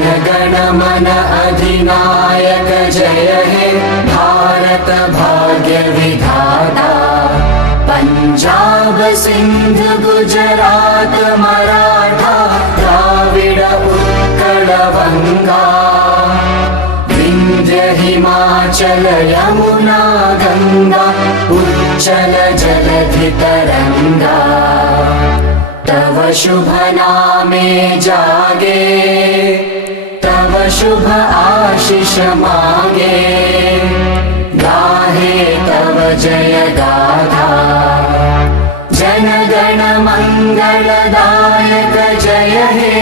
गण मन अधिनायक जय हे भारत भाग्य विधाता। पंजाब सिंध गुजरात मराठा द्राविड उत्कल वंगा। विंध्य हिमाचल यमुना गंगा उच्चल जलधि तरंगा। तव शुभ नामे जागे तव शुभ आशीष मांगे। गाहे तव जय गाथा जन गण मंगलदायक जय हे